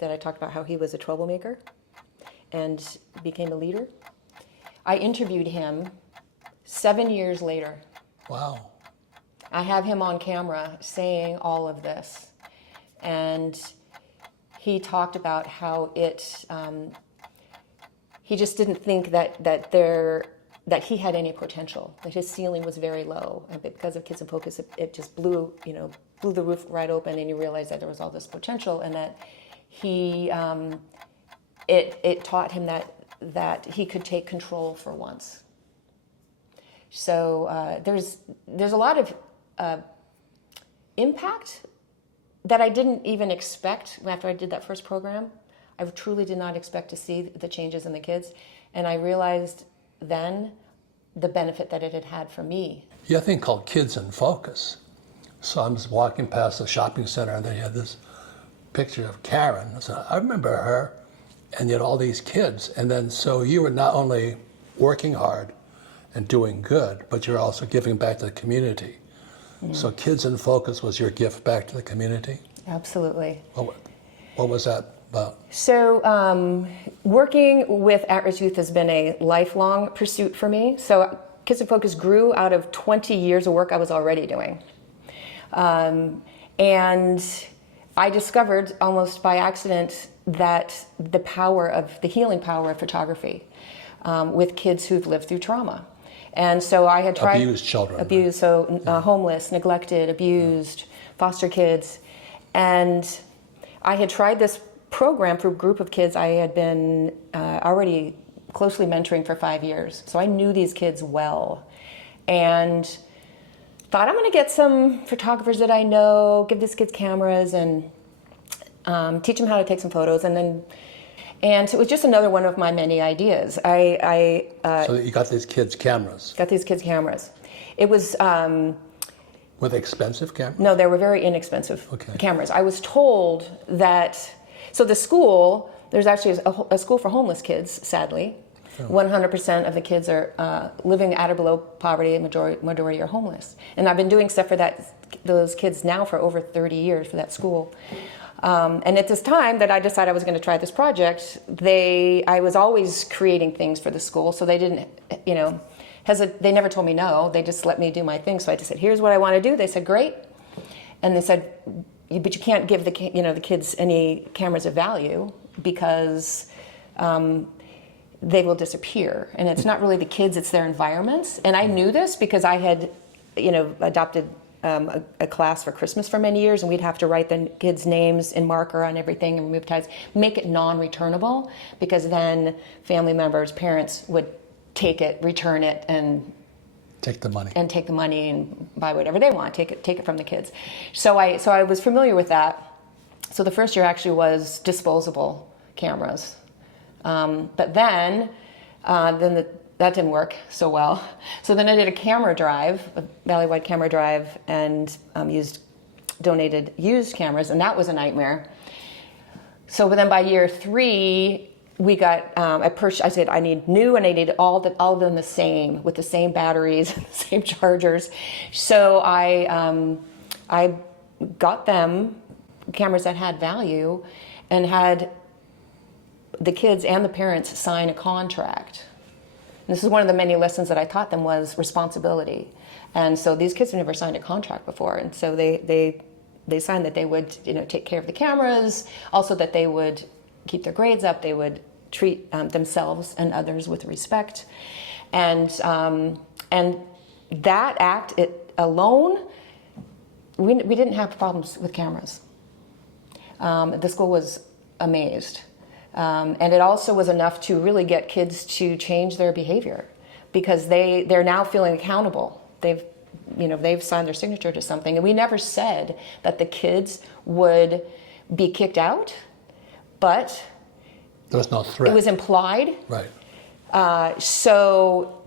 that I talked about how he was a troublemaker and became a leader. I interviewed him 7 years later. Wow. I have him on camera saying all of this. And he talked about how he just didn't think that he had any potential, that his ceiling was very low. And because of Kids in Focus, it just blew the roof right open, and you realized that there was all this potential, and that it taught him that he could take control for once. So there's a lot of impact that I didn't even expect after I did that first program. I truly did not expect to see the changes in the kids, and I realized then the benefit that it had had for me. You have a thing called Kids in Focus. So I was walking past the shopping center, and they had this picture of Karen. I said, I remember her, and yet all these kids. And then so you were not only working hard and doing good, but you're also giving back to the community. Mm. So Kids in Focus was your gift back to the community? Absolutely. What was that about? So working with at-risk youth has been a lifelong pursuit for me. So Kids in Focus grew out of 20 years of work I was already doing. And I discovered almost by accident that the healing power of photography with kids who've lived through trauma. And so I had tried... Abused children. Abused, right? So homeless, neglected, abused, foster kids. And I had tried this program for a group of kids I had been already closely mentoring for 5 years. So I knew these kids well. And thought, I'm going to get some photographers that I know, give these kids cameras, and teach them how to take some photos. And it was just another one of my many ideas. So you got these kids cameras? Got these kids cameras. It was... Were they expensive cameras? No, they were very inexpensive cameras. I was told that... So the school, there's actually a school for homeless kids, sadly. 100% of the kids are living at or below poverty, majority are homeless. And I've been doing stuff for those kids now for over 30 years for that school. And at this time that I decided I was going to try this project, I was always creating things for the school, so they didn't, they never told me no. They just let me do my thing. So I just said, here's what I want to do. They said, great. And they said, but you can't give the kids any cameras of value because they will disappear. And it's not really the kids, it's their environments. And I knew this because I had, adopted a class for Christmas for many years, and we'd have to write the kids' names in marker on everything and remove tags, make it non-returnable, because then family members, parents would take it, return it, and take the money and buy whatever they want. Take it from the kids. So I was familiar with that. So the first year actually was disposable cameras, but then that didn't work so well. So then I did a camera drive, a valley-wide camera drive, and donated used cameras, and that was a nightmare. So but then by year 3, we got, I said I need new, and I need all of them the same, with the same batteries, the same chargers. So I got them cameras that had value, and had the kids and the parents sign a contract. And this is one of the many lessons that I taught them, was responsibility. And so these kids have never signed a contract before, and so they signed that they would take care of the cameras, also that they would keep their grades up, they would treat themselves and others with respect, and that act alone, we didn't have problems with cameras. The school was amazed, and it also was enough to really get kids to change their behavior, because they're now feeling accountable. They've signed their signature to something, and we never said that the kids would be kicked out, but there was no threat. It was implied. Right. So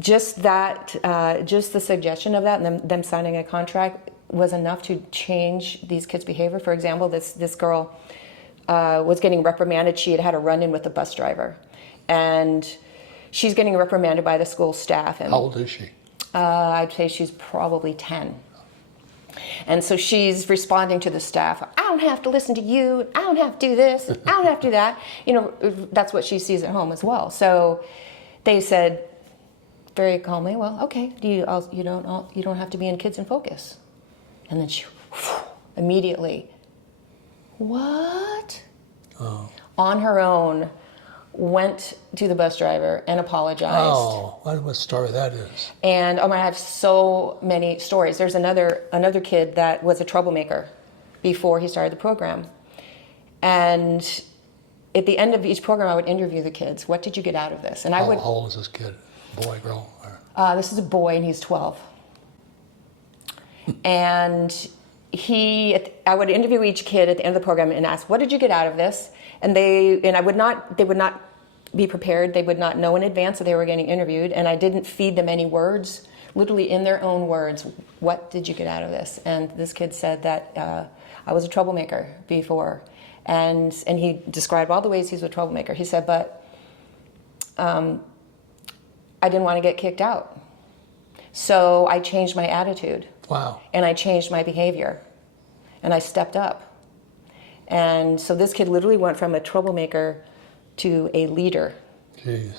just the suggestion of that, and them signing a contract, was enough to change these kids' behavior. For example, this girl was getting reprimanded. She had a run-in with a bus driver, and she's getting reprimanded by the school staff. And how old is she? I'd say she's probably 10. And so she's responding to the staff, I don't have to listen to you, I don't have to do this, I don't have to do that. You know, that's what she sees at home as well. So they said very calmly, well, okay, you don't have to be in Kids in Focus. And then she immediately, what? Oh. On her own, went to the bus driver and apologized. Oh, what a story that is. And I have so many stories. There's another kid that was a troublemaker before he started the program. And at the end of each program, I would interview the kids. What did you get out of this? And I would. How old is this kid? Boy, girl? Or? This is a boy, and he's 12. And I would interview each kid at the end of the program and ask, what did you get out of this? And they would not be prepared. They would not know in advance that they were getting interviewed. And I didn't feed them any words, literally in their own words. What did you get out of this? And this kid said that I was a troublemaker before. And he described all the ways he's a troublemaker. He said, but I didn't want to get kicked out. So I changed my attitude. Wow. And I changed my behavior. And I stepped up. And so this kid literally went from a troublemaker to a leader. Jeez.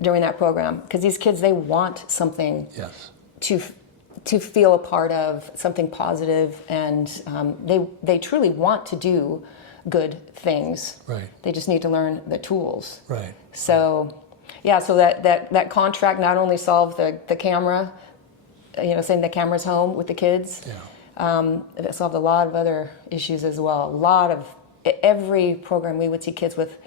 During that program. Because these kids, they want something yes. to feel a part of, something positive, and they truly want to do good things. Right. They just need to learn the tools. Right. So, yeah, so that contract not only solved the camera, saying the camera's home with the kids, it solved a lot of other issues as well. Every program we would see kids with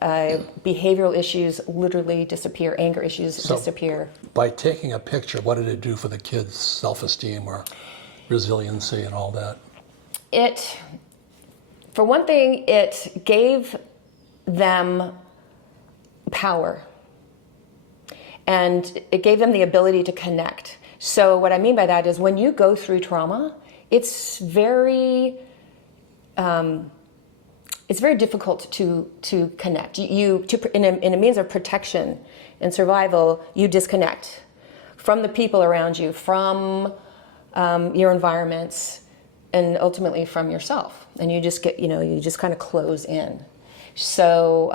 behavioral issues literally disappear, anger issues disappear. By taking a picture, what did it do for the kids' self-esteem or resiliency and all that? For one thing, it gave them power. And it gave them the ability to connect. So what I mean by that is when you go through trauma, it's very difficult to connect. In a means of protection and survival, you disconnect from the people around you, from your environments, and ultimately from yourself. And you just you just kind of close in. So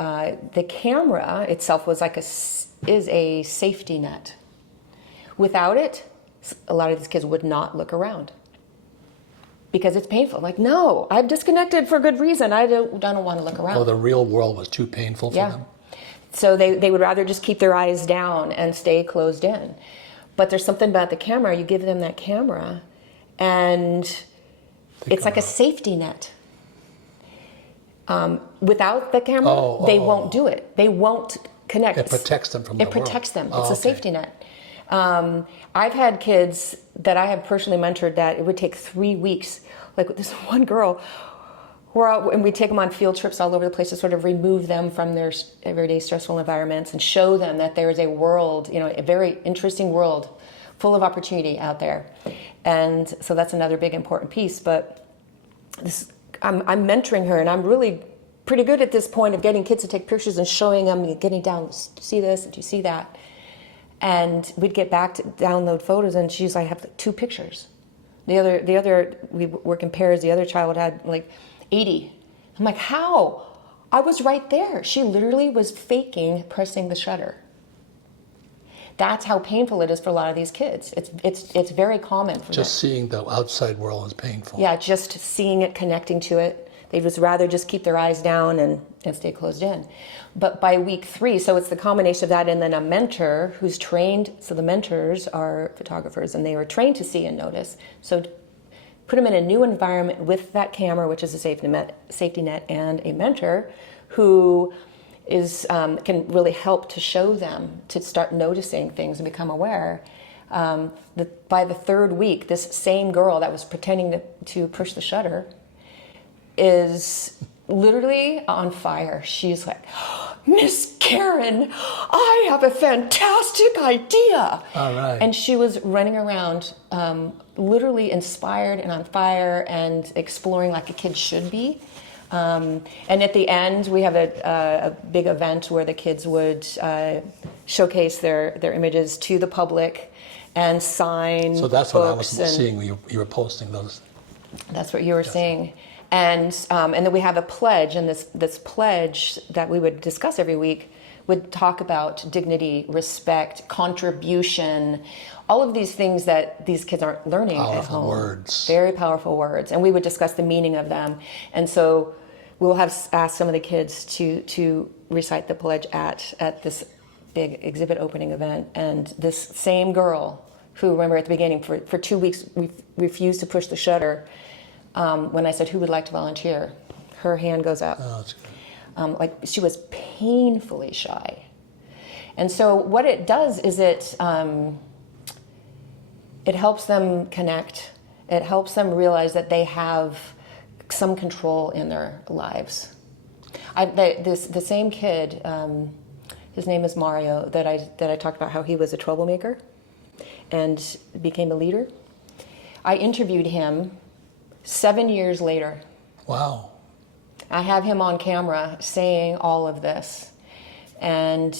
the camera itself is a safety net. Without it, a lot of these kids would not look around because it's painful. Like, no, I've disconnected for good reason. I don't want to look around. Oh, the real world was too painful for them? So they would rather just keep their eyes down and stay closed in. But there's something about the camera. You give them that camera, and it's like a safety net. Without the camera, they won't do it. They won't connect. It protects them from the world. It protects them. It's a safety net. I've had kids that I have personally mentored that it would take 3 weeks. Like this one girl, and we take them on field trips all over the place to sort of remove them from their everyday stressful environments and show them that there is a world, a very interesting world full of opportunity out there. And so that's another big important piece. But I'm mentoring her, and I'm really pretty good at this point of getting kids to take pictures and showing them, and getting down, see this, and do you see that? And we'd get back to download photos, and she's like, I have 2 pictures. The other, we work in pairs, the other child had like 80. I'm like, how? I was right there. She literally was faking pressing the shutter. That's how painful it is for a lot of these kids. It's very common for them. Just seeing the outside world is painful. Yeah, just seeing it, connecting to it. They'd just rather just keep their eyes down and stay closed in. But by week 3, so it's the combination of that and then a mentor who's trained. So the mentors are photographers, and they were trained to see and notice. So put them in a new environment with that camera, which is a safety net, and a mentor who can really help to show them to start noticing things and become aware. By the 3rd week, this same girl that was pretending to push the shutter is literally on fire. She's like, Miss Karen, I have a fantastic idea. All right. And she was running around literally inspired and on fire and exploring like a kid should be. And at the end, we have a big event where the kids would showcase their images to the public. and sign So that's what I was books and seeing when you were posting those. that's what you were seeing. And then we have a pledge, and this pledge that we would discuss every week would talk about dignity, respect, contribution, all of these things that these kids aren't learning at Powerful home. words. Very powerful words. And we would discuss the meaning of them. And so we'll have asked some of the kids to recite the pledge at this big exhibit opening event. And this same girl who, remember at the beginning, for 2 weeks, refused to push the shutter. When I said, who would like to volunteer? Her hand goes up. Oh, that's good. Like she was painfully shy. And so what it does is it helps them connect. It helps them realize that they have some control in their lives. The same kid, his name is Mario, that I talked about how he was a troublemaker and became a leader. I interviewed him 7 years later. Wow. I have him on camera saying all of this. And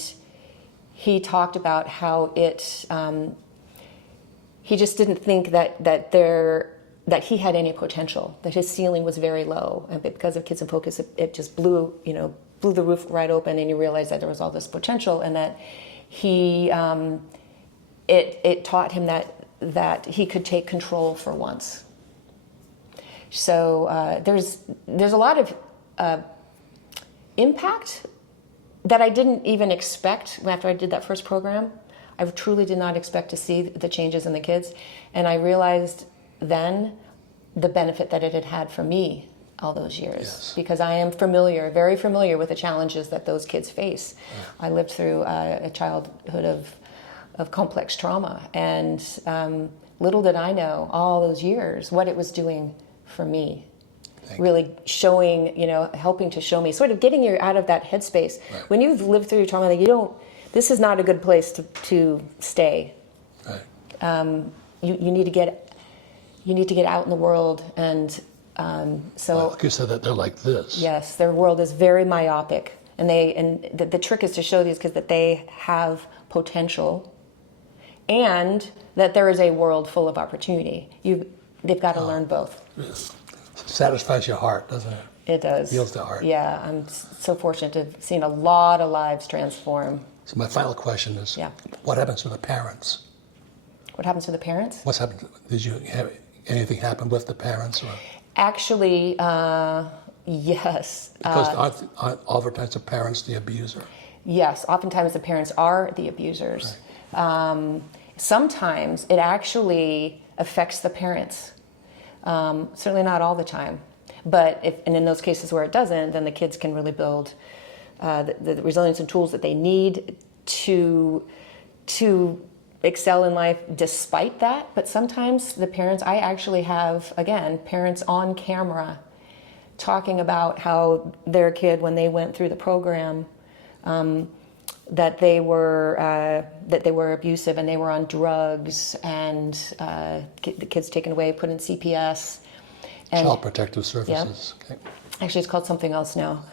he talked about how he just didn't think that he had any potential, that his ceiling was very low. And because of Kids in Focus, it just blew the roof right open, and you realize that there was all this potential, and that it taught him that he could take control for once. So there's a lot of impact that I didn't even expect after I did that first program. I truly did not expect to see the changes in the kids, and I realized then the benefit that it had had for me all those years. Yes. Because I am very familiar with the challenges that those kids face. Yeah. I lived through a childhood of complex trauma, and little did I know all those years what it was doing for me. Really showing, helping to show me, sort of getting you out of that headspace. Right. When you've lived through trauma, this is not a good place to stay. Right. You need to get out in the world, and so. Well, like you said, that they're like this. Yes, their world is very myopic, and the trick is to show these kids that they have potential, and that there is a world full of opportunity. They've got to learn both. Yes. Satisfies your heart, doesn't it? It does. Heals the heart. Yeah, I'm so fortunate to have seen a lot of lives transform. So my final question is, what happens to the parents? What happens to the parents? What's happened? Did you have anything happen with the parents? Or? Actually, yes. Because aren't oftentimes the parents the abuser? Yes, oftentimes the parents are the abusers. Right. Sometimes it actually affects the parents. Certainly not all the time, but in those cases where it doesn't, then the kids can really build the resilience and tools that they need to excel in life despite that. But sometimes the parents, I actually have, again, parents on camera talking about how their kid, when they went through the program, that they were abusive, and they were on drugs, and the kids taken away, put in CPS. And, Child Protective Services. Yeah. Okay. Actually, it's called something else now.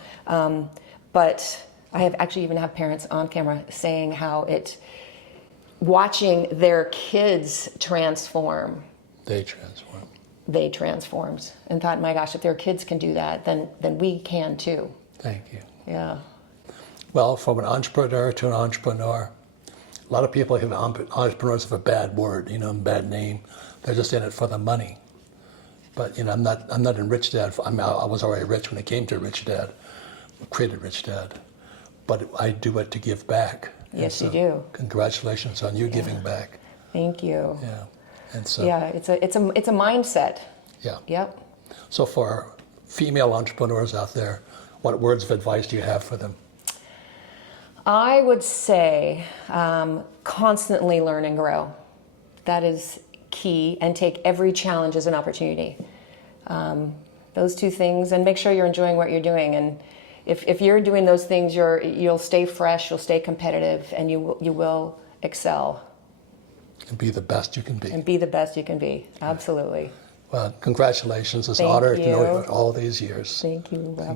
But I have actually even have parents on camera saying how watching their kids transform. They transformed, and thought, my gosh, if their kids can do that, then we can too. Thank you. Yeah. Well, from an entrepreneur to an entrepreneur, a lot of people have entrepreneurs have a bad word, bad name. They're just in it for the money. But I'm not in Rich Dad. I was already rich when it came to Rich Dad, created Rich Dad. But I do it to give back. Yes, you do. Congratulations on you giving back. Thank you. Yeah, and so. Yeah, it's a mindset. Yeah. Yep. So for female entrepreneurs out there, what words of advice do you have for them? I would say constantly learn and grow. That is key, and take every challenge as an opportunity. Those two things, and make sure you're enjoying what you're doing. And if you're doing those things, you'll stay fresh, you'll stay competitive, and you will excel. And be the best you can be. And be the best you can be. Absolutely. Well, congratulations. It's an honor to know you for all these years. Thank you, Robert.